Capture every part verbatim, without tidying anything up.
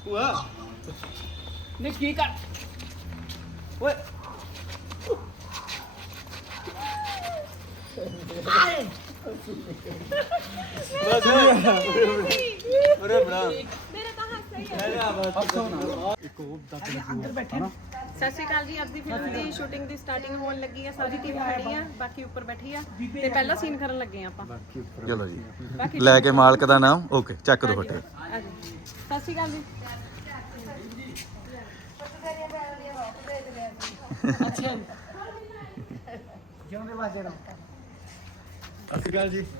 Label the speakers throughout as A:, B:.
A: ਭੂਆ ਨੇ ਕੀ ਕਰ ਓਏ ਅਰੇ ਬੜਾ
B: ਮੇਰਾ ਤਾਂ ਹੱਥ ਸਹੀ ਹੈ।
A: ਇੱਕ ਉਹ ਅੰਦਰ ਬੈਠੇ ਨਾ।
B: ਸਤਿ ਸ਼੍ਰੀ ਅਕਾਲ ਜੀ। ਅੱਜ ਦੀ ਫਿਲਮ ਦੀ ਸ਼ੂਟਿੰਗ ਦੀ ਸਟਾਰਟਿੰਗ ਹੋਣ ਲੱਗੀ ਆ। ਸਾਰੀ ਟੀਮ ਖੜੀ ਆ, ਬਾਕੀ ਉੱਪਰ ਬੈਠੀ ਆ ਤੇ ਪਹਿਲਾ ਸੀਨ ਕਰਨ ਲੱਗੇ ਆ ਆਪਾਂ।
C: ਚਲੋ ਜੀ ਲੈ ਕੇ ਮਾਲਕ ਦਾ ਨਾਮ ਓਕੇ ਚੱਕ ਦੋ ਫੱਟੇ।
B: ਸਤਿ ਸ਼੍ਰੀ ਅਕਾਲ ਜੀ।
A: ਅੱਛਾ ਜਿਉਂਦੇ ਵਾਜੇ ਰਹੋ। ਸਤਿ ਸ਼੍ਰੀ ਅਕਾਲ ਜੀ।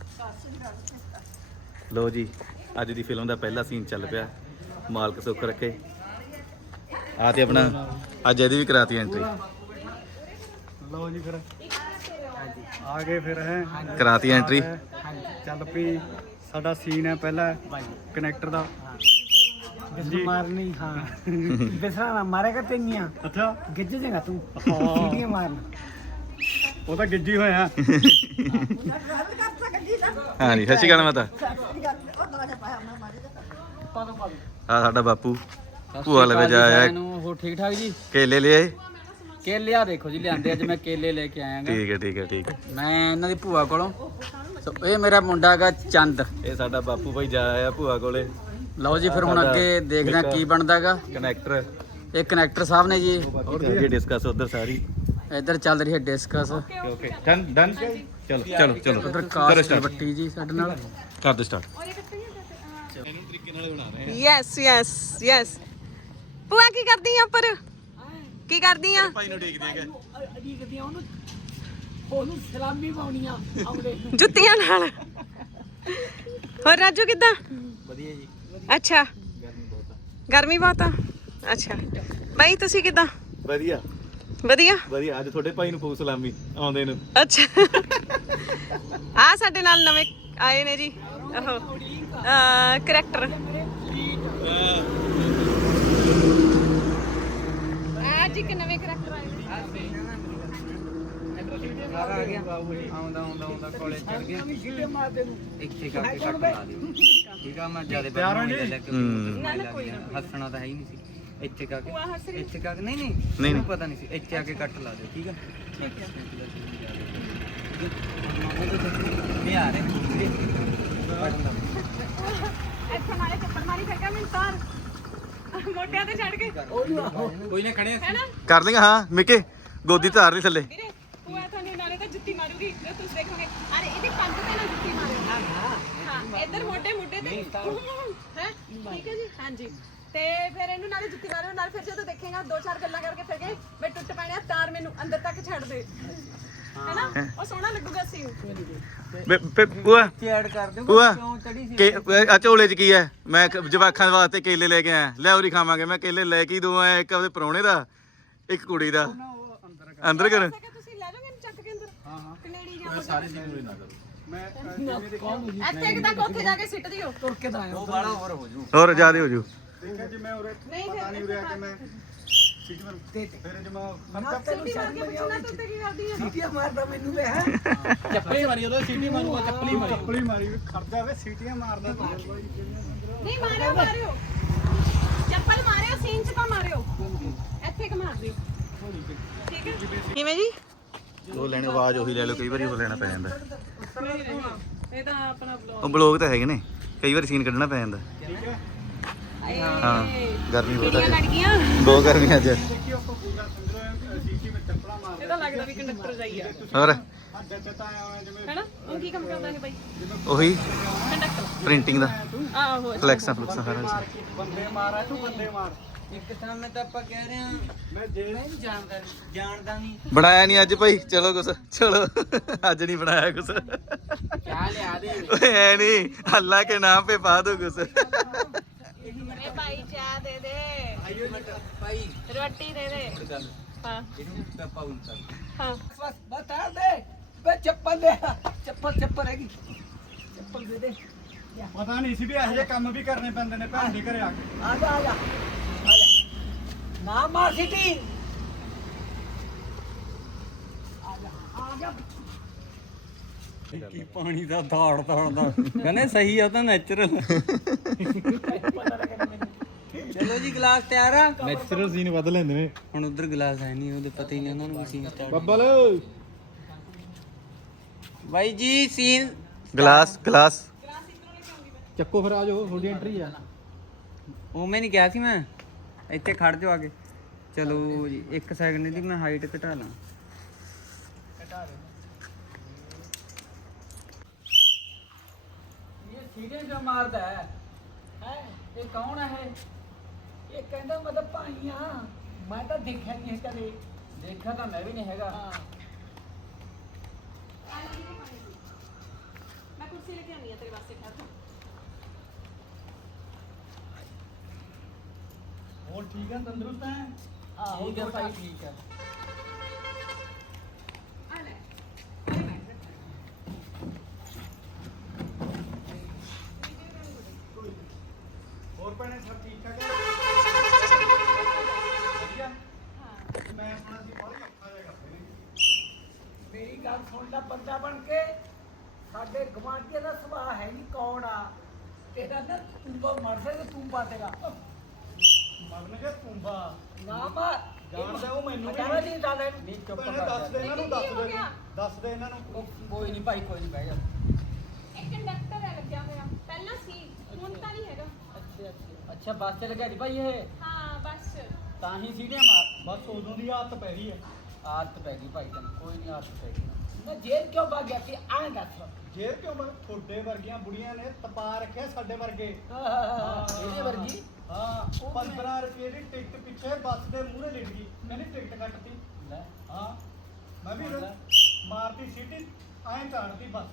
C: ਲੋ ਜੀ ਅੱਜ ਦੀ ਫਿਲਮ ਦਾ ਪਹਿਲਾ ਸੀਨ ਚੱਲ ਪਿਆ। ਮਾਲਕ ਸੁੱਖ ਰੱਖੇ। ਆ ਤੇ ਆਪਣਾ ਅੱਜ ਇਹਦੀ ਵੀ ਕਰਾਤੀ ਐਂਟਰੀ।
A: ਲਓ ਜੀ ਫਿਰ ਆ ਗਏ ਫਿਰ ਹੈ
C: ਕਰਾਤੀ ਐਂਟਰੀ।
A: ਚੱਲ ਪਈ ਸਾਡਾ ਸੀਨ ਹੈ ਪਹਿਲਾ ਕਨੈਕਟਰ ਦਾ।
D: ਬਿਸਰਾ ਮਾਰਨੀ ਹਾਂ ਬਿਸਰਾ ਨਾ ਮਾਰੇਗਾ ਤੇਨੀਆਂ
A: ਅੱਛਾ
D: ਗਿੱਜ ਜਾਏਗਾ ਤੂੰ ਸੀਟੀਆਂ ਮਾਰਨ
A: ਉਹ ਤਾਂ ਗਿੱਜੀ ਹੋਇਆ।
C: ਹਾਂ ਜੀ ਸਤਿ ਸ਼੍ਰੀ ਅਕਾਲ ਮਾਤਾ। ਆ ਸਾਡਾ ਬਾਪੂ ਭੂਆ ਲਵੇ ਜਾ ਆਇਆ।
D: ਉਹ ਠੀਕ ਠਾਕ ਜੀ
C: ਕੇਲੇ ਲਿਆਏ।
D: ਕੇਲੇ ਆ ਦੇਖੋ ਜੀ ਲਿਆਂਦੇ ਅੱਜ ਮੈਂ ਕੇਲੇ ਲੈ ਕੇ ਆਇਆ
C: ਠੀਕ ਹੈ ਠੀਕ ਹੈ ਠੀਕ ਹੈ।
D: ਮੈਂ ਇਹਨਾਂ ਦੀ ਭੂਆ ਕੋਲੋਂ ਸੋ ਇਹ ਮੇਰਾ ਮੁੰਡਾ ਹੈਗਾ ਚੰਦ।
C: ਇਹ ਸਾਡਾ ਬਾਪੂ ਭਾਈ ਜਾ ਆਇਆ ਭੂਆ ਕੋਲੇ।
D: ਲਓ ਜੀ ਫਿਰ ਹੁਣ ਅੱਗੇ ਦੇਖਦੇ ਹਾਂ ਕੀ ਬਣਦਾ ਹੈਗਾ।
C: ਕਨੈਕਟਰ
D: ਇਹ ਕਨੈਕਟਰ ਸਾਹਿਬ ਨੇ ਜੀ।
C: ਇਹ ਡਿਸਕਸ ਉਧਰ ਸਾਰੀ
D: ਇੱਧਰ ਚੱਲ ਰਹੀ ਹੈ ਡਿਸਕਸ।
C: ਓਕੇ ਡਨ ਡਨ ਚਲੋ ਚਲੋ ਚਲੋ
D: ਉਧਰ ਕਾਸ਼ ਬੱਟੀ ਜੀ ਸਾਡੇ ਨਾਲ
C: ਕਰ ਦੇ ਸਟਾਰਟ।
B: Yes yes yes. ਭੂਆ ਕੀ ਕਰਦੀ ਆ ਉੱਪਰ? ਕੀ ਕਰਦੀ ਆ?
C: ਭਾਈ ਨੂੰ ਦੇਖਦੇ ਹੈਗੇ।
D: ਉਹਨੂੰ ਉਹਨੂੰ ਸਲਾਮੀ ਪਾਉਣੀ ਆ ਆਉਂਦੇ
B: ਜੁੱਤੀਆਂ ਨਾਲ। ਹੋਰ ਰਾਜੂ ਕਿੱਦਾਂ?
D: ਵਧੀਆ ਜੀ।
B: ਅੱਛਾ ਗਰਮੀ ਬਹੁਤ ਆ। ਅੱਛਾ ਬਾਈ ਤੁਸੀਂ ਕਿੱਦਾਂ?
C: ਵਧੀਆ
B: ਵਧੀਆ
C: ਵਧੀਆ। ਅੱਜ ਤੁਹਾਡੇ ਭਾਈ ਨੂੰ ਪਊ ਸਲਾਮੀ ਆਉਂਦੇ ਨੂੰ।
B: ਅੱਛਾ ਆ ਸਾਡੇ ਨਾਲ ਨਵੇਂ ਆਏ ਨੇ ਜੀ ਉਹ ਕਰੈਕਟਰ। ਅੱਜ ਇੱਕ ਨਵੇਂ ਕਰੈਕਟਰ ਆਏ ਨੇ।
D: ਆ ਗਿਆ ਆਉਂਦਾ ਆਉਂਦਾ ਆਉਂਦਾ ਕਾਲਜ ਚੜ ਗਿਆ ਇੱਥੇ ਕਰਕੇ ਕੱਟ ਲਾ ਦਿਓ ਠੀਕ ਆ। ਮੈਂ ਜਿਆਦਾ ਪਿਆਰ ਨਹੀਂ ਲੈ ਕੇ
B: ਨਾ ਨਾ ਕੋਈ ਨਾ
D: ਹੱਸਣਾ ਤਾਂ ਹੈ ਹੀ ਨਹੀਂ ਸੀ। ਇੱਥੇ ਕਰਕੇ
B: ਭੂਆ ਹੱਸ ਰਹੀ।
D: ਇੱਥੇ ਕਰਕੇ ਨਹੀਂ ਨਹੀਂ
C: ਨਹੀਂ।
D: ਮੈਨੂੰ ਪਤਾ ਨਹੀਂ ਸੀ। ਇੱਥੇ ਆ ਕੇ ਕੱਟ ਲਾ ਦਿਓ ਠੀਕ ਆ।
B: ਠੀਕ ਹੈ।
D: ਇਹ ਆ ਰਹੇ
B: ਇੱਥੇ ਮਾਰੇ ਚੱਪਲ ਮਾਰੀ ਫੇਕਾ ਮੈਂ ਤਾਰ ਮੋਟਿਆਂ ਤੇ ਚੜ ਕੇ
D: ਕੋਈ ਨਾ ਖੜੇ
B: ਹੈਨਾ
C: ਕਰ ਲੇਗਾ। ਹਾਂ ਮਿੱਕੇ ਗੋਦੀ ਧਾਰ ਲਈ ਥੱਲੇ।
B: ਵੀਰੇ ਭੂਆ ਤੁਹਾਨੂੰ ਨਾਲੇ ਤਾਂ ਜੁੱਤੀ ਮਾਰੂਗੀ ਜੋ ਤੁਸੀਂ ਦੇਖੋਗੇ। ਅਰੇ ਇਹਦੀ ਪੱਗ ਤੇ ਨਾ ਜੁੱਤੀ ਮਾਰਿਓ। ਹਾਂ ਇੱਧਰ ਮੋਢੇ ਮੋਢੇ ਤੇ ਹੈ ਠੀਕ ਹੈ ਜੀ। ਹਾਂਜੀ ਤੇ ਫਿਰ ਇਹਨੂੰ ਨਾਲੇ ਜੁੱਤੀ ਮਾਰਿਓ ਨਾਲ ਫਿਰ ਜਦੋਂ ਦੇਖੇਗਾ ਦੋ ਚਾਰ ਗੱਲਾਂ ਕਰਕੇ ਫਿਰ ਕੇ ਮੈਂ ਟੁੱਟ ਪੈਣਿਆ ਤਾਰ ਮੈਨੂੰ ਅੰਦਰ ਤੱਕ ਛੱਡ ਦੇ ਹੈਨਾ ਉਹ ਸੋਹਣਾ ਲੱਗੂਗਾ ਸੀਨ।
C: ਭੂਆ
D: ਐਡ ਕਰ ਦਿਓ
C: ਭੂਆ
D: ਕਿਉਂ ਚੜੀ ਸੀ।
C: ਕੇ ਆ ਝੋਲੇ 'ਚ ਕੀ ਹੈ? ਮੈਂ ਕ- ਜਵਾਕਾਂ ਵਾਸਤੇ ਕੇਲੇ ਲੈ ਕੇ ਆਇਆ। ਲੈ ਉਰੀ ਖਾਵਾਂਗੇ। ਮੈਂ ਕੇਲੇ ਲੈ ਕੇ ਹੀ ਦੋ ਆਇਆ। ਇੱਕ ਉਹਦੇ ਪਰੌਣੇ ਦਾ ਇੱਕ ਕੁੜੀ ਦਾ। ਅੰਦਰ ਕਰ
B: ਕਿ ਤੁਸੀਂ ਲੈ ਜਾਓਗੇ ਇਹਨੂੰ ਚੱਕ ਕੇ ਅੰਦਰ। ਹਾਂ ਹਾਂ ਕਨੇਡੀ ਜਾਂ ਸਾਰੇ
C: ਸੀਨ ਨਾ ਕਰੋ।
A: ਮੈਂ
B: ਇੱਥੇ ਕਿ ਤੱਕ ਉੱਥੇ ਜਾ ਕੇ ਸਿੱਟ ਦਿਓ।
D: ਤੁਰ ਕੇ ਤਾਂ ਆਇਆ ਉਹ ਬਾਲਾ ਹੋਰ ਹੋ ਜੂ
C: ਹੋਰ ਜ਼ਿਆਦੇ ਹੋ ਜੂ।
A: ਦੇਖਿਆ ਜੀ ਮੈਂ ਉਰੇ
B: ਨਹੀਂ
A: ਪਤਾ ਨਹੀਂ ਉਰੇ ਆ ਕੇ ਮੈਂ ਸਿੱਟੀ ਮਰ
D: ਤੇ
A: ਫਿਰ ਜਮਾ
B: ਸਿੱਟੀ ਮਾਰ ਕੇ ਪੁੱਛਣਾ ਤੂੰ ਤੇ ਕੀ ਕਰਦੀ ਆ?
D: ਸੀਟੀਆਂ ਮਾਰਦਾ ਮੈਨੂੰ ਵੇ ਹੈ
A: ਚੱਪਲੀ ਮਾਰੀ ਉਹਦਾ ਸੀਟੀ ਮਾਰੂਗਾ। ਚੱਪਲੀ ਮਾਰੀ ਚੱਪਲੀ ਮਾਰੀ ਖੜਦਾ ਵੇ ਸੀਟੀਆਂ ਮਾਰਦਾ ਤੂੰ।
B: ਨਹੀਂ ਮਾਰਿਓ ਮਾਰਿਓ ਚੱਪਲ ਮਾਰਿਓ ਸੀਨ ਚ ਕਾ ਮਾਰਿਓ ਇੱਥੇ ਕ ਮਾਰ ਦਿਓ ਠੀਕ ਹੈ। ਕਿਵੇਂ ਜੀ?
C: ਉਹ ਲੈਣੇ ਆਵਾਜ਼ ਉਹੀ ਲੈ ਲਓ। ਕਈ ਵਾਰੀ ਉਹ ਲੈਣਾ ਪੈ ਜਾਂਦਾ।
B: ਇਹ ਤਾਂ ਆਪਣਾ ਬਲੌਗ
C: ਉਹ ਬਲੌਗ ਤਾਂ ਹੈਗੇ ਨੇ। ਕਈ ਵਾਰੀ ਸੀਨ ਕੱਢਣਾ ਪੈ ਜਾਂਦਾ।
A: ਠੀਕ ਹੈ
C: ਹਾਂ ਗਰਮੀ ਬਹੁਤ
B: ਕਿੰਨੀਆਂ ਲੜ ਗਈਆਂ।
C: ਬਹੁਤ ਗਰਮੀ ਅੱਜ।
A: ਦੇਖਿਓ ਆਪਾਂ ਪੂਰਾ ਅੰਦਰੋਂ ਸੀਟੀ ਵਿੱਚ ਚੱਪਲਾ ਮਾਰਦਾ।
B: ਇਹ ਤਾਂ ਲੱਗਦਾ ਵੀ ਕੰਡਕਟਰ ਜਾਈ ਆ
C: ਹੋਰ
A: ਅੱਜ ਅੱਜ ਤਾਂ ਆਇਆ ਹੋਇਆ ਜਿਵੇਂ
B: ਹੈਨਾ। ਉਹ ਕੀ ਕੰਮ ਕਰਦਾ ਇਹ ਬਾਈ?
C: ਉਹੀ
B: ਕੰਡਕਟਰ।
C: ਪ੍ਰਿੰਟਿੰਗ ਦਾ
B: ਆਹੋ
C: ਫਲੈਕਸਾਂ ਫਲੈਕਸਾਂ ਸਾਰਾ
A: ਮਾਰ ਕੇ ਬੰਦੇ ਮਾਰ ਆ ਤੂੰ ਬੰਦੇ ਮਾਰ।
D: ਇੱਕ ਸਾਹਮਣੇ ਤਾਂ ਆਪਾਂ ਕਹਿ ਰਹੇ ਹਾਂ
A: ਮੈਂ ਜੇ
D: ਮੈਂ ਨਹੀਂ ਜਾਣਦਾ ਜਾਣਦਾ ਨਹੀਂ
C: ਬਣਾਇਆ ਨਹੀਂ ਅੱਜ ਭਾਈ। ਚਲੋ ਕੁਛ ਚਲੋ ਅੱਜ ਨਹੀਂ ਬਣਾਇਆ ਕੁਛ।
D: ਕਿਆ ਲਿਆ ਦੇ
C: ਓਏ ਐ ਨਹੀਂ ਅੱਲਾ ਕੇ ਨਾਮ पे ਪਾ ਦੋ ਕੁਛ।
B: ਅਰੇ ਭਾਈ ਚਾਹ ਦੇ ਦੇ
D: ਆਇਓ ਮਟਰ ਭਾਈ
B: ਰੋਟੀ ਦੇ ਦੇ
D: ਗੱਲ
B: ਹਾਂ
D: ਇਹਨੂੰ ਪਾਪਾ ਉਲਟਾ
B: ਹਾਂ
D: ਬਸ ਬਤਾ ਦੇ ਬੇ ਚੱਪਲ ਦੇ ਚੱਪਲ ਚੱਪਲ ਹੈਗੀ ਚੱਪਲ ਦੇ ਦੇ
A: ਪਤਾ ਨਹੀਂ ਸੀ ਵੀ ਇਹੋ ਜਿਹੇ ਕੰਮ ਵੀ ਕਰਨੇ ਪੈਂਦੇ ਨੇ ਭੈਣ ਦੇ ਘਰੇ ਆ ਕੇ।
D: ਆ ਜਾ ਆ ਜਾ ਆ ਜਾ ਨਾ ਮਾਰ ਸਿਟੀ ਆ ਜਾ ਆ ਜਾ
A: ਕੀ ਪਾਣੀ ਦਾ ਧਾੜ ਧਾੜ ਦਾ ਕਹਿੰਦੇ ਸਹੀ ਆ ਤਾਂ ਨੈਚੁਰਲ।
D: ਲੋ ਜੀ ਗਲਾਸ ਤਿਆਰ ਆ
A: ਨੈਚੁਰਲ ਸੀਨ ਵੱਧ ਲੈਂਦੇ ਨੇ
D: ਹੁਣ ਉਧਰ ਗਲਾਸ ਹੈ ਨਹੀਂ ਉਹਦੇ ਪਤਾ ਹੀ ਨਹੀਂ ਉਹਨਾਂ ਨੂੰ ਸੀਨ ਸਟਾਰਟ
A: ਬੱਬਲ
D: ਬਾਈ ਜੀ ਸੀਨ
C: ਗਲਾਸ ਗਲਾਸ
A: ਚੱਕੋ ਫਿਰ ਆ ਜਾਓ ਤੁਹਾਡੀ ਐਂਟਰੀ ਆ
D: ਉਹ ਮੈਂ ਨਹੀਂ ਕਿਹਾ ਸੀ ਮੈਂ ਇੱਥੇ ਖੜ ਜਾਓ ਆਗੇ ਚਲੋ ਜੀ ਇੱਕ ਸੈਕਿੰਡ ਦੀ ਮੈਂ ਹਾਈਟ ਘਟਾ ਲਾਂ
E: ਇਹ ਸੀੜੇ ਜੋ ਮਾਰਦਾ ਹੈ ਹੈ ਇਹ ਕੌਣ ਹੈ ਇਹ ਕਹਿੰਦਾ ਮੈਂ ਤਾਂ ਭਾਈ ਆ ਮੈਂ ਤਾਂ ਦੇਖਿਆ ਨਹੀਂ ਕਦੇ ਦੇਖਿਆ ਤਾਂ ਮੈਂ ਵੀ ਨਹੀਂ ਹੈਗਾ
B: ਮੈਂ ਕੁਰਸੀ ਲੈ ਕੇ ਆਉਂਦੀ ਆ ਤੇਰੇ ਵਾਸਤੇ ਖੜ ਜਾ
A: ਹੋਰ ਠੀਕ ਆ ਤੰਦਰੁਸਤ ਹੈ
E: ਆਹੋ ਠੀਕ ਹੈ ਭਾਈ ਠੀਕ ਹੈ
B: ਆ ਲੈ ਅਰੇ ਬੈਠ
A: ਹੋਰ ਭੈਣੇ ਸਭ ਠੀਕ ਠਾਕ ਹੈ ਵਧੀਆ ਮੈਂ ਆਪਣਾ ਸੀ ਬਹੁਤ ਔਖਾ ਜਿਹਾ ਕਰਦੇ ਨੇ
E: ਮੇਰੀ ਗੱਲ ਸੁਣ ਲੈ ਬੰਦਾ ਬਣ ਕੇ ਸਾਡੇ ਗਵਾਂਢੀਆਂ ਦਾ ਸੁਭਾਅ ਹੈ ਨਹੀਂ ਕੌਣ ਆ ਤੇਰਾ ਨਾ ਤੂੰਬਾ ਮਰਦਾ ਤੇ ਤੂੰ ਬਾਤੇਗਾ
A: ਮਰਨਗੇ ਪੁੰਬਾ
E: ਨਾ ਮਾਰ
A: ਜਾਣਦਾ ਉਹ ਮੈਨੂੰ ਵੀ
E: ਹਟਾਵਾ ਨਹੀਂ ਜਾਣਾ ਨਹੀਂ ਚੁੱਪ
A: ਭੈਣੇ
E: ਕਰ
A: ਦੱਸ ਦੇ ਇਹਨਾਂ ਨੂੰ ਦੱਸ
B: ਕੀ ਹੋ
A: ਦੇ
B: ਗਿਆ?
A: ਦੱਸ ਦੇ ਇਹਨਾਂ ਨੂੰ
E: ਉਹ ਕੋਈ ਨਹੀਂ ਭਾਈ ਕੋਈ ਨਹੀਂ ਬਹਿ ਜਾ
B: ਇੱਕ ਕੰਡਕਟਰ ਹੈ ਲੱਗਿਆ ਹੋਇਆ ਪਹਿਲਾਂ ਸੀ ਹੁਣ ਤਾਂ ਨਹੀਂ ਹੈਗਾ
E: ਅੱਛਾ ਅੱਛਾ ਅੱਛਾ ਬੱਸ ਚ ਲੱਗਿਆ ਜੀ ਭਾਈ ਇਹ
B: ਹਾਂ ਬਸ
E: ਤਾਂ ਹੀ ਸੀੜੇ ਮਾਰ
A: ਬਸ ਉਦੋਂ ਦੀ ਆਦਤ ਪੈ ਗਈ ਹੈ
E: ਆਦਤ ਪੈ ਗਈ ਭਾਈ ਤੈਨੂੰ ਕੋਈ ਨਹੀਂ ਆਦਤ ਪੈ ਗਈ ਨਾ ਜੇਲ੍ਹ ਕਿਉਂ ਭੱਗ ਗਿਆ ਸੀ ਆਂ ਦੱਸ
A: ਜੇਰ ਕਿਉਂ ਮੈਂ ਤੁਹਾਡੇ ਵਰਗੀਆਂ ਬੁੜੀਆਂ ਨੇ ਤਪਾ ਰੱਖਿਆ ਸਾਡੇ ਵਰਗੇ
E: ਇਹਦੇ ਵਰਗੀ
A: ਹਾਂ ਪੰਦਰਾਂ ਰੁਪਏ ਦੀ ਟਿਕਟ ਪਿੱਛੇ ਬੱਸ ਦੇ ਮੂਹਰੇ ਲਿਟ ਗਈ ਮੈंने ਟਿਕਟ ਕੱਟਤੀ
E: ਲੈ
A: ਹਾਂ ਮੈਂ ਵੀ ਮਾਰਤੀ ਸੀਟੀ ਐਂ ਝਾੜਦੀ ਬੱਸ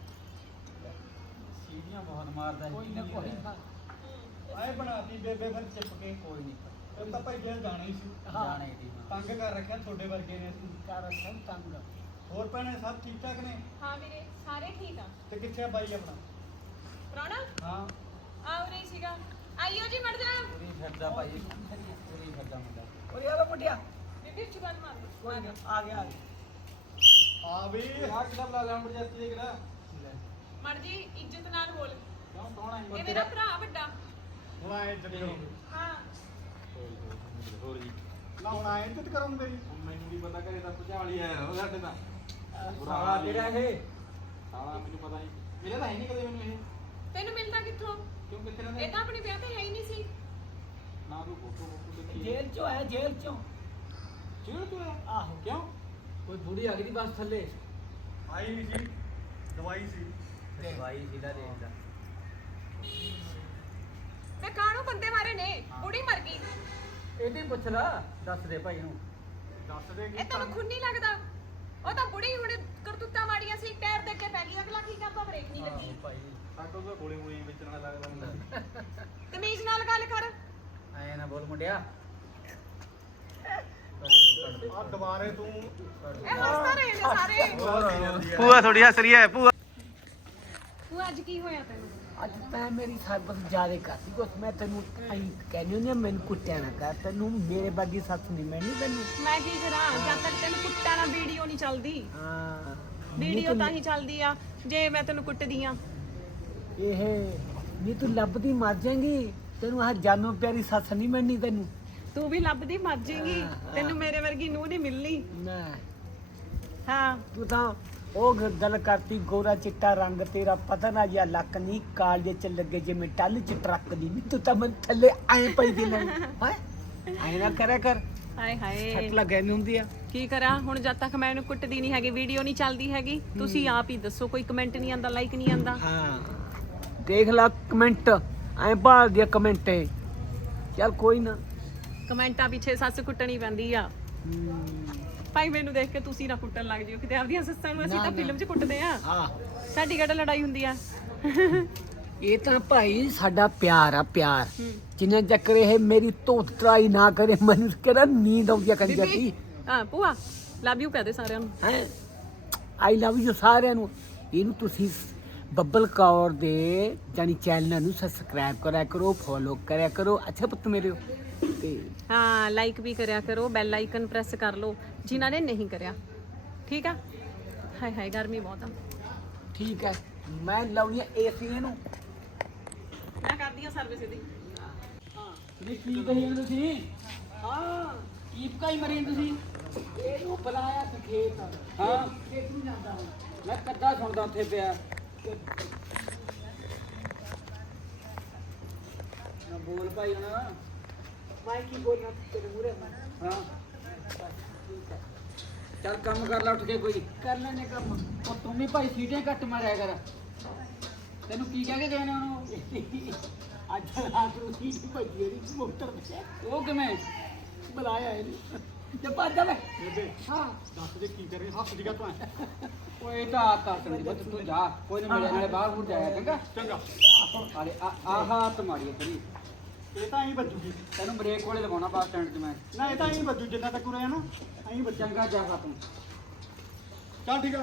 E: ਸੀੜੀਆਂ ਬਹੁਤ ਮਾਰਦਾ ਕੋਈ ਨਾ ਕੋਈ ਨਾ
A: ਐਂ ਬਣਾਤੀ ਬੇਬੇ ਫਿਰ ਚਿਪ ਕੇ
E: ਕੋਈ ਨਹੀਂ
A: ਉਹ ਤਾਂ ਭਾਈ ਜੇਲ੍ਹ ਜਾਣਾ ਹੀ ਸੀ
E: ਜਾਣੇ ਦੀ
A: ਤੰਗ ਕਰ ਰੱਖਿਆ ਤੁਹਾਡੇ ਵਰਗੇ ਨੇ
E: ਕਰ ਸਭ ਤੰਗ
A: ਹੋਰ ਭੈਣੇ ਸਭ ਠੀਕ ਠਾਕ ਨੇ
B: ਹਾਂ ਵੀਰੇ ਸਾਰੇ ਠੀਕ ਆ
A: ਤੇ ਕਿੱਥੇ ਆ ਬਾਈ ਆਪਣਾ
B: ਪ੍ਰਾਣਾ
A: ਹਾਂ
B: ਆ ਉਰੇ ਹੀ ਸੀਗਾ ਆਈਓ ਜੀ ਮੜ ਜਾ
E: ਪੂਰੀ ਫਿਰਦਾ ਭਾਈ ਪੂਰੀ ਫਿਰਦਾ ਮੁੰਡਾ ਓਏ ਆ ਮੁੰਡਿਆ
B: ਬੀਬੀ ਚੁਗਨ ਮਾਰ
E: ਕੋਈ ਨਾ ਆ ਗਿਆ ਆ ਗਿਆ
A: ਆ ਵੀ
E: ਆ ਕਿਦਾਂ ਲਾ ਲਾ ਮੁੰਡਿਆ ਤੇ ਕਿਹੜਾ
B: ਮੜ ਜੀ ਇੱਜ਼ਤ ਨਾਲ ਬੋਲ
E: ਕਿਉਂ ਕੌਣ ਆ
B: ਇਹ ਮੇਰਾ ਭਰਾ ਵੱਡਾ
A: ਹੁਣ ਆਏ ਚੱਲੋ
B: ਹਾਂ
C: ਹੋਰ ਜੀ
A: ਨਾ ਹੁਣ ਆਏ ਇੱਜ਼ਤ ਕਰੋ ਮੇਰੀ
C: ਮੈਨੂੰ ਵੀ ਪਤਾ ਕਰੇ ਤਾਂ ਭੁਚਾਲ ਹੀ ਆਇਆ ਉਹ ਸਾਡੇ ਦਾ
E: ਸਾਲਾ ਜਿਹੜਾ ਇਹ
C: ਸਾਲਾ ਮੈਨੂੰ ਪਤਾ ਨਹੀਂ ਮਿਲਿਆ ਤਾਂ ਹੈ ਨਹੀਂ ਕਦੇ ਮੈਨੂੰ ਇਹ
B: ਤੈਨੂੰ ਮਿਲਦਾ ਕਿੱਥੋਂ
C: ਕਿਉਂ ਕਿੱਥੇ
B: ਇਹ ਤਾਂ ਆਪਣੇ ਵਿਆਹ ਤੇ ਹੈ ਹੀ ਨਹੀਂ ਸੀ
C: ਨਾ ਕੋਈ ਫੋਟੋ ਫੋਟੋ ਦੇਖੀ
E: ਜੇਲ੍ਹ ਚੋਂ ਆਇਆ ਜੇਲ੍ਹ ਚੋਂ
C: ਚਿੜ ਤੂੰ
E: ਆਹੋ
C: ਕਿਉਂ
E: ਕੋਈ ਬੁੜੀ ਆ ਗਈ ਦੀ ਬਸ ਥੱਲੇ
A: ਆਈ ਨਹੀਂ ਸੀ ਦਵਾਈ ਸੀ
E: ਦਵਾਈ ਸਿੱਧਾ ਦੇਖਦਾ
B: ਮੈਂ ਕਾਹਨੂੰ ਬੰਦੇ ਮਾਰੇ ਨੇ ਬੁੜੀ ਮਰ ਗਈ
E: ਇਹਦੀ ਪੁੱਛ ਲਾ ਦੱਸ ਦੇ ਭਾਈ ਨੂੰ
A: ਦੱਸ ਦੇ
B: ਇਹ ਤੁਹਾਨੂੰ ਖੁਦ ਨਹੀਂ ਲੱਗਦਾ ਉਹ ਤਾਂ ਬੁੜੀ ਹੁਣ ਕਰਤੂਤਾਂ ਮਾੜੀਆਂ ਸੀ ਟਾਇਰ ਦੇ ਕੇ ਪੈ ਗਈ ਅਗਲਾ ਕੀ ਕਰਦਾ ਬ੍ਰੇਕ ਨਹੀਂ ਲੱਗੀ
E: ਭਾਈ
C: ਸਾਟੋ ਤਾਂ ਗੋਲੀ ਗੋਲੀ ਵਿੱਚ ਨਾਲ ਲੱਗਦਾ ਹੁੰਦਾ
B: ਤਮੀਜ਼ ਨਾਲ ਗੱਲ ਕਰ
E: ਐ ਨਾ ਬੋਲ ਮੁੰਡਿਆ
A: ਆ ਦੁਬਾਰੇ ਤੂੰ
B: ਇਹ ਹੱਸਦਾ ਰਹੇ ਨੇ ਸਾਰੇ
C: ਭੂਆ ਥੋੜੀ ਹੱਸ ਰਹੀ ਹੈ ਭੂਆ
B: ਉਹ ਅੱਜ ਕੀ ਹੋਇਆ ਤੈਨੂੰ
E: ਅੱਜ ਮੈਂ ਮੇਰੀ ਸਰਬਤ ਜ਼ਿਆਦਾ ਕਰਦੀ ਕੁਛ ਮੈਂ ਤੈਨੂੰ ਐਂ ਕਹਿੰਦੀ ਹੁੰਦੀ ਆ ਮੈਨੂੰ ਕੁੱਟਿਆ ਨਾ ਕਰ ਤੈਨੂੰ ਮੇਰੇ ਬਾਗੀ ਸੱਸ ਨਹੀਂ ਮਿਲਣੀ ਤੈਨੂੰ
B: ਮੈਂ ਕੀ ਕਰਾਂ ਜਦ ਤੱਕ ਤੈਨੂੰ ਕੁੱਟਾਂ ਨਾ ਵੀਡੀਓ ਨਹੀਂ ਚੱਲਦੀ
E: ਹਾਂ
B: ਵੀਡੀਓ ਤਾਂ ਹੀ ਚੱਲਦੀ ਆ ਜੇ ਮੈਂ ਤੈਨੂੰ ਕੁੱਟਦੀ ਆ
E: ਇਹ ਨਹੀਂ ਤੂੰ ਲੱਭਦੀ ਮਰ ਜਾਏਂਗੀ ਤੈਨੂੰ ਆਹ ਜਾਨੋ ਪਿਆਰੀ ਸੱਸ ਨਹੀਂ ਮਿਲਣੀ ਤੈਨੂੰ
B: ਤੂੰ ਵੀ ਲੱਭਦੀ ਮਰ ਜਾਏਗੀ ਤੈਨੂੰ ਮੇਰੇ ਵਰਗੀ ਨੂੰਹ ਨਹੀਂ ਮਿਲਣੀ
E: ਨਾ
B: ਹਾਂ
E: ਤੂੰ ਤਾਂ ਉਹ ਗ- ਗੱਲ ਕਰਤੀ ਗੋਰਾ ਚਿੱਟਾ ਰੰਗ ਤੇਰਾ ਪਤਾ ਨਾ ਜਾਂ ਲੱਕ ਨਹੀਂ ਕਾਲਜੇ ਚ ਲੱਗੇ ਜਿਵੇਂ ਟੱਲ ਚ ਟਰੱਕ ਦੀ ਨੀ ਤੂੰ ਤਾਂ ਮੈਂ ਥੱਲੇ ਐਂ ਪਈ ਦੀ ਲੈ ਹੈ ਐਂ ਨਾ ਕਰਿਆ ਕਰ
B: ਹਾਏ ਹਾਏ
E: ਛੱਟ ਲੱਗਿਆ ਨਹੀਂ ਹੁੰਦੀ ਆ
B: ਕੀ ਕਰਾਂ ਹੁਣ ਜਦ ਤੱਕ ਮੈਂ ਇਹਨੂੰ ਕੁੱਟਦੀ ਨਹੀਂ ਹੈਗੀ ਵੀਡੀਓ ਨਹੀਂ ਚੱਲਦੀ ਹੈਗੀ ਤੁਸੀਂ ਆਪ ਹੀ ਦੱਸੋ ਕੋਈ ਕਮੈਂਟ ਨਹੀਂ ਆਂਦਾ ਲਾਈਕ ਨਹੀਂ ਆਂਦਾ
E: ਹਾਂ ਦੇਖ ਲਾ ਕਮੈਂਟ ਐਂ ਭਾਲ ਦਿਆ ਕਮੈਂਟ ਹੈ ਚੱਲ ਕੋਈ ਨਾ
B: ਕਮੈਂਟਾਂ ਪਿੱਛੇ ਸੱਸ ਕੁੱਟਣੀ ਪੈਂਦੀ ਆ ਭਾਈ ਮੈਨੂੰ ਦੇਖ ਕੇ ਤੁਸੀਂ ਨਾ ਕੁੱਟਣ ਲੱਗ ਜਿਓ ਕਿਤੇ ਆਪਦੀਆਂ ਸੱਸਾਂ ਨੂੰ ਅਸੀਂ
E: ਨਾ,
B: ਤਾਂ
E: ਨਾ।
B: ਫਿਲਮ 'ਚ ਕੁੱਟਦੇ ਆ
E: ਹਾਂ
B: ਸਾਡੀ ਕਿਹੜਾ ਲੜਾਈ ਹੁੰਦੀ ਆ
E: ਇਹ ਤਾਂ ਭਾਈ ਸਾਡਾ ਪਿਆਰ ਆ ਪਿਆਰ
B: ਹੂੰ।
E: ਜਿੰਨਾ ਚੱਕਰ ਇਹ ਮੇਰੀ ਧੋਤ ਟਰਾਈ ਨਾ ਕਰੇ ਮੈਨੂੰ ਕਿਹੜਾ ਨੀਂਦ ਆਉਂਦੀ ਆ ਕਦੀ
B: ਬੀਬੀ
E: ਜਾਂਦੀ
B: ਹਾਂ ਭੂਆ ਲਵ ਯੂ ਕਹਦੇ ਸਾਰਿਆਂ ਨੂੰ
E: ਹੈ ਆਈ ਲਵ ਯੂ ਸਾਰਿਆਂ ਨੂੰ ਇਹਨੂੰ ਤੁਸੀਂ ਬੱਬਲ ਕੌਰ ਦੇ ਜਾਨੀ ਚੈਨਲ ਨੂੰ ਸਬਸਕ੍ਰਾਈਬ ਕਰਿਆ ਕਰੋ ਫੋਲੋ ਕਰਿਆ ਕਰੋ ਅੱਛਾ ਪੁੱਤ ਮੇਰੇ ਤੇ
B: ਹਾਂ ਲਾਈਕ ਵੀ ਕਰਿਆ ਕਰੋ ਬੈਲ ਆਈਕਨ ਪ੍ਰੈਸ ਕਰ ਲਓ ਜਿਨ੍ਹਾਂ ਨੇ ਨਹੀਂ ਕਰਿਆ ਠੀਕ ਆ ਹਾਏ ਹਾਏ ਗਰਮੀ ਬਹੁਤ ਆ
E: ਠੀਕ ਹੈ ਮੈਂ ਲਾਉਣੀ ਏਸੀ ਇਹਨੂੰ
B: ਮੈਂ ਕਰਦੀ ਆ ਸਰਵਿਸ ਇਹਦੀ
E: ਨਹੀਂ ਕੀ ਕਹੀ ਜਾਂਦੇ ਤੁਸੀਂ? ਹਾਂ ਕੀ ਪਕਾਈ ਮਰੀ ਤੁਸੀਂ? ਇਹਨੂੰ ਬੁਲਾਇਆ ਸੀ ਖੇਤ। ਹਾਂ ਖੇਤ ਨੂੰ ਜਾਂਦਾ ਹੁਣ ਮੈਂ ਕੱਦਾ ਸੁਣਦਾ ਉੱਥੇ ਪਿਆ। ਨਾ ਬੋਲ ਭਾਈ ਹੁਣ। ਮੈਂ ਕੀ ਬੋਲਣਾ ਤੇਰੇ ਮੂਹਰੇ? ਹਾਂ ਚੱਲ ਕੰਮ ਕਰ ਲੈ ਉੱਠ ਕੇ ਕੋਈ। ਕਰ ਲੈਣੇ ਕੰਮ। ਉਹ ਤੂੰ ਵੀ ਭਾਈ ਸੀਟੇ ਘੱਟ ਮਾਰਿਆ ਕਰ। ਤੈਨੂੰ ਕੀ ਕਹਿ ਕੇ ਗਏ ਨੇ ਉਹਨੂੰ? ਅੱਜ ਰਾਤ ਨੂੰ ਸੀਟ ਭੱਜੀ ਇਹਦੀ ਮੋਟਰ ਤੇ। ਉਹ ਕਿਵੇਂ ਬੁਲਾਇਆ ਇਹਨੂੰ ਤੇ ਭੱਜ ਜਾ ਲੈ। ਹਾਂ
A: ਦੱਸ ਦੇ ਕੀ ਕਰੇ ਹੱਸ ਦੀਗਾ ਤੂੰ
E: ਓਏ ਤਾਂ ਆ ਕਰ ਸਕਦੀ ਬਸ ਤੂੰ ਜਾ। ਕੋਈ ਨਾ ਮਿਲਿਆ ਨਾਲੇ ਬਾਹਰ ਬੂਰ ਜਾਇਆ ਚੰਗਾ।
A: ਚੰਗਾ
E: ਅਰੇ ਆ ਆਹ ਹੱਥ ਮਾਰੀ ਤੇਰੀ।
A: ਇਹ ਤਾਂ ਐਂ ਵੱਜੂਗੀ
E: ਤੈਨੂੰ ਬ੍ਰੇਕ ਕੋਲੇ ਲਗਾਉਣਾ ਬੱਸ ਸਟੈਂਡ 'ਚ ਮੈਂ।
A: ਨਾ ਇਹ ਤਾਂ ਐਂ ਵੱਜੂ ਜਿੰਨਾ ਤੱਕ ਉਰੇ ਆ ਨਾ ਐਂ ਵੱਜੂ
E: ਚੰਗਾ ਜਾ ਖਾ ਤੂੰ।
A: ਚੱਲ ਠੀਕ ਆ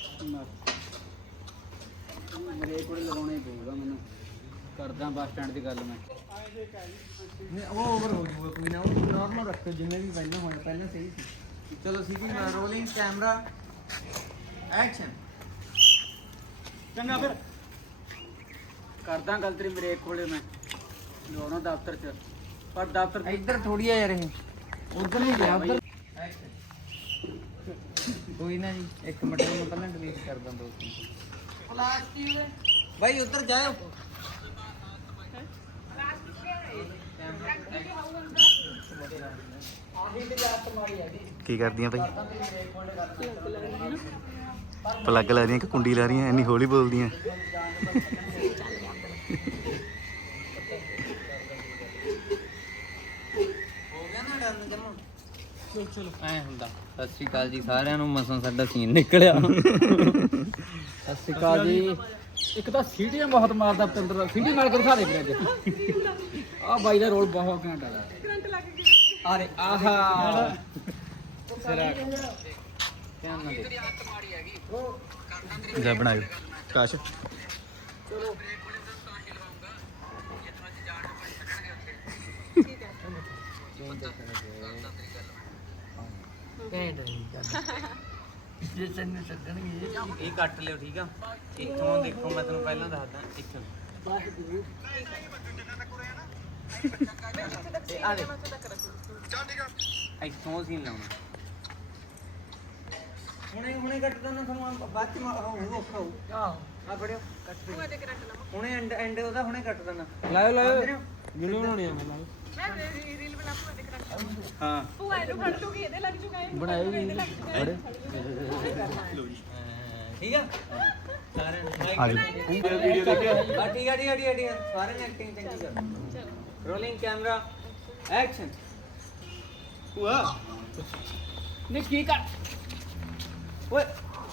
E: ਬ੍ਰੇਕ ਕੋਲੇ ਲਗਾਉਣਾ ਹੀ ਪਊਗਾ ਮੈਨੂੰ। ਕਰਦਾ ਬੱਸ ਸਟੈਂਡ ਦੀ ਗੱਲ ਮੈਂ।
D: ਉਹ ਓਵਰ ਹੋ ਜਾਊਗਾ ਕੋਈ ਨਾ, ਉਹ ਨਾਰਮਲ ਰੱਖੋ ਜਿੰਨੇ ਵੀ ਪਹਿਲਾਂ ਹੋਣ ਪਹਿਲਾਂ ਸਹੀ ਸੀ। ਚਲੋ ਸੀਗੀ ਰੋਲਿੰਗ ਕੈਮਰਾ ਐਕਸ਼ਨ।
A: ਚੰਗਾ ਫਿਰ
E: ਕਰਦਾ ਗੱਲ ਤੇਰੀ ਬ੍ਰੇਕ ਕੋਲੇ ਮੈਂ ਲਗਾਉਣਾ ਦਫ਼ਤਰ 'ਚ। ਪਰ ਦਫ਼ਤਰ
D: ਇੱਧਰ ਥੋੜੀ ਆ ਯਾਰ ਇਹ ਉਧਰ ਨਹੀਂ ਗਿਆ ਉਧਰ। ਕੋਈ ਨਾ ਜੀ ਇੱਕ ਮਿੰਟ ਮੈਂ ਪਹਿਲਾਂ ਡਿਲੀਟ ਕਰ ਦਾਂ ਦੋ ਭਾਈ ਉਧਰ ਜਾਓ।
C: ਕੀ ਕਰਦੀਆਂ ਭਾਈ? ਪਲੱਗ ਲਾ ਰਹੀਆਂ ਕਿ ਕੁੰਡੀ ਲਾ ਰਹੀਆਂ? ਇੰਨੀ ਹੌਲੀ ਬੋਲਦੀਆਂ।
D: ਐ ਹੁੰਦਾ। ਸਤਿ ਸ਼੍ਰੀ ਅਕਾਲ ਜੀ ਸਾਰਿਆਂ ਨੂੰ। ਮਸਾਂ ਸਾਡਾ ਸੀਨ ਨਿਕਲਿਆ। ਸਤਿ ਸ਼੍ਰੀ ਅਕਾਲ ਜੀ।
E: ਇੱਕ ਤਾਂ ਸੀਟੀਆਂ ਬਹੁਤ ਮਾਰਦਾ ਪਤੰਦਰ ਦਾ। ਸੀਟੀ ਮਾਰ ਕੇ ਦਿਖਾ ਦੇ ਵੀਰੇ ਅੱਜ। ਆ ਬਾਈ ਦਾ ਰੋਲ ਬਹੁਤ ਘੈਂਟ ਆ।
B: ਕਰੰਟ ਲੱਗ ਗਿਆ।
E: ਅਰੇ ਆਹਾ
D: ਸਿਰਾ ਧਿਆਨ ਨਾਲ ਦੇਖ।
C: ਜਾ ਬਣਾਇਓ ਕਾਸ਼।
E: ਜੇ ਤੈਨੂੰ ਛੱਡਣਗੇ
D: ਇਹ ਕੱਟ ਲਿਓ ਠੀਕ ਆ। ਇੱਥੋਂ ਦੇਖੋ ਮੈਂ ਤੈਨੂੰ ਪਹਿਲਾਂ ਦੱਸਦਾ। ਇੱਥੋਂ ਇਹ ਆ ਦੇ ਇੱਥੋਂ ਸੀਨ ਲਾਉਣਾ। ਹੁਣੇ ਹੁਣੇ ਕੱਟ ਦੇਣਾ ਤੁਹਾਨੂੰ ਬਾਅਦ ਚ ਹੋਊ ਔਖਾ ਹੋਊ।
E: ਆਹ
D: ਆ ਫੜਿਓ ਕੱਟ ਦਿਓ।
B: ਤੂੰ ਇਹਦੇ ਕਰੰਟ ਲਾਵਾਂ।
D: ਹੁਣੇ ਐਂਡ ਐਂਡ ਉਹਦਾ ਹੁਣੇ ਕੱਟ ਦੇਣਾ।
E: ਲਾਇਓ ਲਾਇਓ
D: ਵੀਡੀਓ ਬਣਾਉਣੀ ਆ ਮੈਂ।
B: ਮੈਂ ਰੀਲ ਬਣਾ ਭੂਆ ਦੇ ਕਰੰਟ ਲਾਵਾਂ।
D: ਹਾਂ
B: ਭੂਆ ਇਹਨੂੰ ਫੜ ਲੂਗੀ ਇਹਦੇ ਲੱਗ ਜੂਗਾ। ਇਹਨੂੰ
E: ਬਣਾਇਓ
B: ਫੜ ਲੂਗੀ, ਇਹਦੇ ਲੱਗ ਜੂਗਾ।
D: ਠੀਕ ਆ ਸਾਰਿਆਂ ਨੂੰ
C: ਆ ਜਾਓ।
D: ਵੀਡੀਓ ਦੇਖਿਆ। ਬਸ ਠੀਕ ਆ ਠੀਕ ਆ ਠੀਕ ਆ ਠੀਕ ਆ ਸਾਰਿਆਂ ਨੇ ਐਕਟਿੰਗ ਚੰਗੀ ਕਰ।
B: ਚਲੋ
D: ਰੋਲਿੰਗ ਕੈਮਰਾ ਐਕਸ਼ਨ।
A: ਭੂਆ
E: ਨਹੀਂ ਕੀ ਕਰ
D: ਓਏ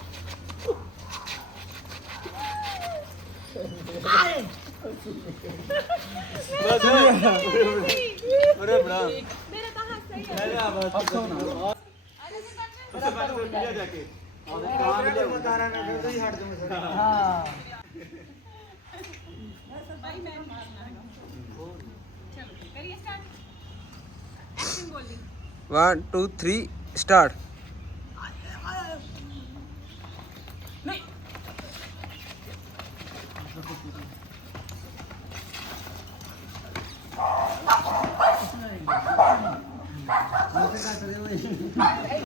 D: ਅਰੇ ਬੜਾ
B: ਮੇਰਾ ਤਾਂ ਹਾਸਾ ਹੀ ਹੈ।
D: ਲੈ ਆ ਬਸ
E: ਹੱਸੋ ਨਾ।
B: ਅਰੇ ਸਰਪੰਚ
A: ਜਾ ਜਾ ਕੇ
D: ਮਕਾਰਾਂ ਨੇ ਫਿਰ ਤੁਸੀਂ ਹਟ ਜਾਓਗੇ ਸਾਰੇ।
E: ਹਾਂ
B: ਭਾਈ ਮੈਂ ਮਾਰਨਾ ਹੈਗਾ। ਚਲੋ ਕਰੀਏ ਸਟਾਰਟ। ਐਕਸ਼ਨ ਬੋਲੀ।
D: One two three start.